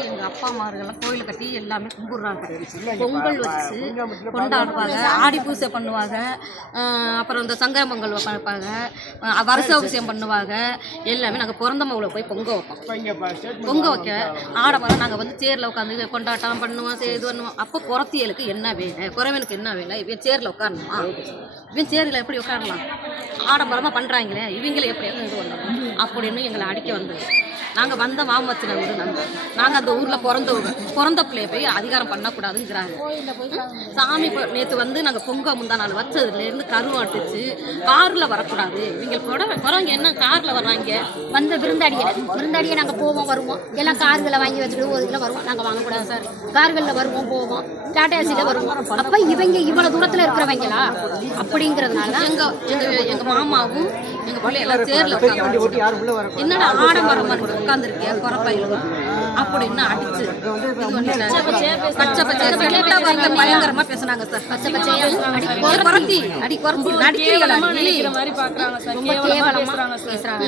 எங்கள் அப்பா அம்மார்கள்லாம் கோயில் கட்டி எல்லாமே கும்பிட்றாங்க. பொங்கல் வச்சு கொண்டாடுவாங்க. ஆடி பூஜை பண்ணுவாங்க. அப்புறம் இந்த சங்கர பொங்கல் வைப்பாங்க வருஷ விஷயம் பண்ணுவாங்க. எல்லாமே நாங்கள் பிறந்த மகளை போய் பொங்க வைப்போம். பொங்க வைக்க ஆடம்பரம் நாங்கள் வந்து சேரில் உட்காந்து கொண்டாட்டம் பண்ணுவோம் இது பண்ணுவோம். அப்போ குறத்தியலுக்கு என்ன வேணும் குறவனுக்கு என்ன வேணும் இவன் சேரில் உட்காரணுமா? இவன் சேரில் எப்படி உட்காரலாம்? ஆடம்பரமாக பண்ணுறாங்களே இவங்களை எப்படி? இது பண்ணணும் அப்படின்னு எங்களை அடிக்க வந்தது. நாங்கள் வந்த மாமச்சின ஊர் நாங்கள் நாங்கள் அந்த ஊரில் பிறந்தவங்க பிறந்த பிள்ளைய போய் அதிகாரம் பண்ணக்கூடாதுங்கிறாங்க. சாமி நேற்று வந்து நாங்கள் பொங்க முந்தா நாள் வச்சதுலேருந்து கருவாட்டுச்சு காரில் வரக்கூடாது. இவங்க கூட வரவங்க என்ன காரில் வர்றாங்க? வந்த விருந்தாடிகள் விருந்தாடியை நாங்கள் போவோம் வருவோம். எல்லாம் கார்களை வாங்கி வச்சுட்டு ஒரு இதில் வருவோம். நாங்கள் வாங்கக்கூடாது. சார். கார்களில் வருவோம் போவோம். டாடா ஏசியில் வருவோம். அப்போ இவங்க இவ்வளோ தூரத்தில் இருக்கிறவங்களா? அப்படிங்கிறதுனால தான் எங்க எங்க எங்க மாமாவும் எங்க பிள்ளை எல்லாம் சேர்ல உட்காந்து என்னடா ஆடம்பரம் உட்காந்துருக்கேன் குறப்பையில அப்படின்னு அடிச்சு. பச்சை பச்சை பயங்கரமா பேசுனாங்க சார். பச்சை பச்சையா? அடி குறத்தி அடி குறத்தி நடிக்கிறீங்களா? ரொம்ப கேவலமாக பேசுகிறாங்க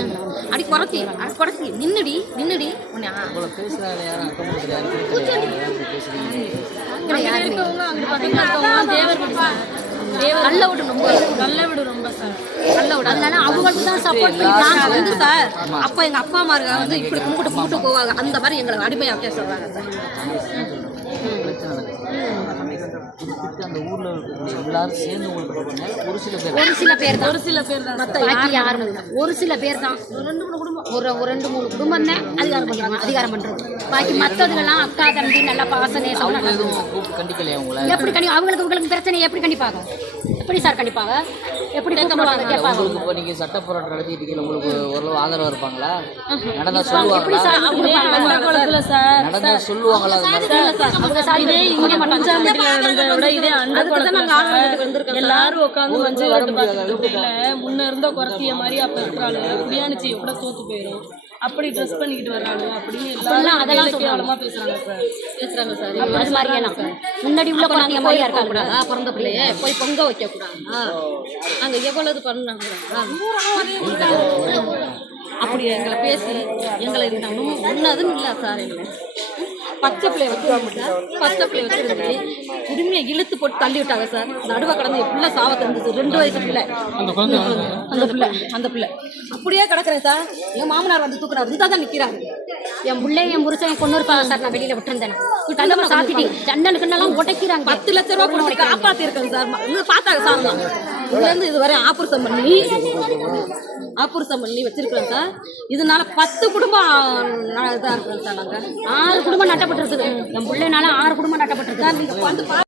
அடி குறத்தி அடி குறத்தி நின்னுடி நின்னுடி. உன்னை ஆ. நல்ல விடு ரொம்ப நல்ல விடு ரொம்ப சார். நல்ல விடு. அதனால அவங்களுக்கு தான் சப்போர்ட் பண்ணி நாங்கள் வந்து சார் அப்போ எங்கள் அப்பா அம்மா வந்து இப்படி கும்பிட்டு கும்பிட்டு போவாங்க. அந்த மாதிரி எங்களுக்கு அடிமையா பேசுறாங்க சார். குறிப்பிட்டு அந்த ஊர்ல இருக்கக்கூடிய எல்லாரும் சேர்ந்து உங்களுக்கு ஒரு சில பேர். ஒரு சில பேர் தான். ஒரு சில பேர் தான். பாக்கி யாரும் ஒரு சில பேர் தான். ரெண்டு மூணு குடும்பம். ஒரு ஒரு ரெண்டு மூணு குடும்பம் தான். அதிகாரம் பண்ணுறாங்க அதிகாரம் பண்ணுறது பாக்கி மற்றதுங்கெல்லாம் அக்கா தம்பி நல்லா பாச நேசம் அவங்க எதுவும் கண்டிக்கலையா உங்களை? எப்படி கணி அவங்களுக்கு உங்களுக்கு பிரச்சனை எப்படி கண்டிப்பாங்க எப்படி சார் கண்டிப்பாங்க? எப்படி கூப்பிடுவாங்க? கேட்பாங்க. உங்களுக்கு இப்போ நீங்க சட்ட போராட்டம் நடத்திட்டு உங்களுக்கு ஓரளவு ஆதரவு இருப்பாங்களா? நடந்தா எப்படி சொல்லுவாங்களா? சார் கொடுப்பாங்க நடந்தா சொல்லுவாங்களா? அது மாதிரி அவங்க சார் இதே இங்கே விட இதே அந்த குளத்துல எல்லாரும் உட்காந்து மஞ்சள் விட்டு பார்த்துட்டு இருக்கையில முன்ன இருந்த குறத்திய மாதிரி அப்ப இருக்கிறாள். குடியானிச்சி கூட தோத்து போயிடும் அப்படி ட்ரெஸ் பண்ணிக்கிட்டு வர்றாங்க அப்படின்னு அதெல்லாம் கேவலமா பேசுறாங்க சார். பேசுறாங்க சார். அது மாதிரியெல்லாம் முன்னாடி உள்ள குழந்தைங்க மாதிரியா இருக்க இருக்காங்க. பிறந்த பிள்ளைய போய் பொங்க வைக்க கூடாதா நாங்க எவ்வளவு பண்ணாங்க அப்படி எங்களை பேசி எங்களை இன்னும் முன்னதுன்னு இல்லை சார் எங்களை. பச்சை பிள்ளை வச்சு பச்சை பிள்ளை வச்சிருந்து உரிமையை இழுத்து போட்டு தள்ளி விட்டாங்க சார். நடுவை கடந்து பிள்ளை சாவ இருந்துச்சு ரெண்டு வயசு பிள்ளை. அந்த பிள்ளை. அந்த பிள்ளை. அப்படியே கிடக்குறேன் சார். என் மாமனார் வந்து தூக்குறாரு. இருந்தா தான் நிக்கிறாரு. என் பிள்ளை என் புருஷன் கொண்டு இருப்பாங்க சார். நான் வெளியில விட்டுருந்தேன். கதவை சாத்திட்டு ஜன்னல் கிண்ணெல்லாம் உடைக்கிறாங்க. பத்து லட்ச ரூபா காப்பாத்தி இருக்கேன் சார். பார்த்தாங்க சார். தான் இதுவரை ஆபரேஷன் பண்ணி ஆபரேஷன் பண்ணி வச்சிருக்கிறோம் சார். இதனால பத்து குடும்பம் நான் இதா இருக்கிறோம் சார் நாங்கள் ஆறு குடும்பம் நட்டப்பட்டிருக்குது. என் பிள்ளைனால ஆறு குடும்பம் நட்டப்பட்டிருக்கு நீங்கள் வந்து